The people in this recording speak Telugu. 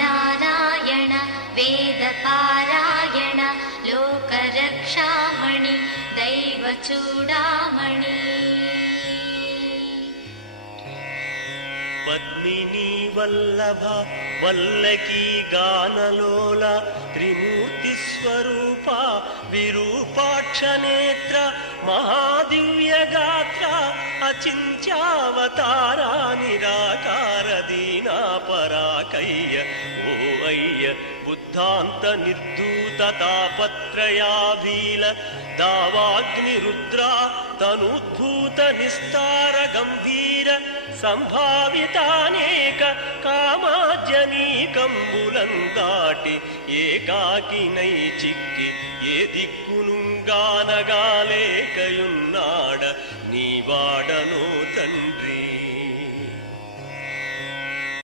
నారాయణ వేద పారాయణ లోకరక్షామణి దైవ చూడామణి. పద్మిని వల్లభ వల్లకీ గానలోల త్రిమూర్తి స్వరూప విరూపాక్ష నేత్ర మహాదివ్య గాత్ర అచింత్యావతారా నిరాకార దీనా పరాకయ్య ఓ అయ్య బుద్ధాంత నిర్దూత తాపత్రయాభీల దావాగ్ని రుద్రా తనుద్భూత నిస్తార గంభీర సంభావితానేక కామాజనీకంబులం దాటి ఏకాకినై చిక్కి ఏ దిక్కునుంగానగాలేకయున్నాడ నీవాడనో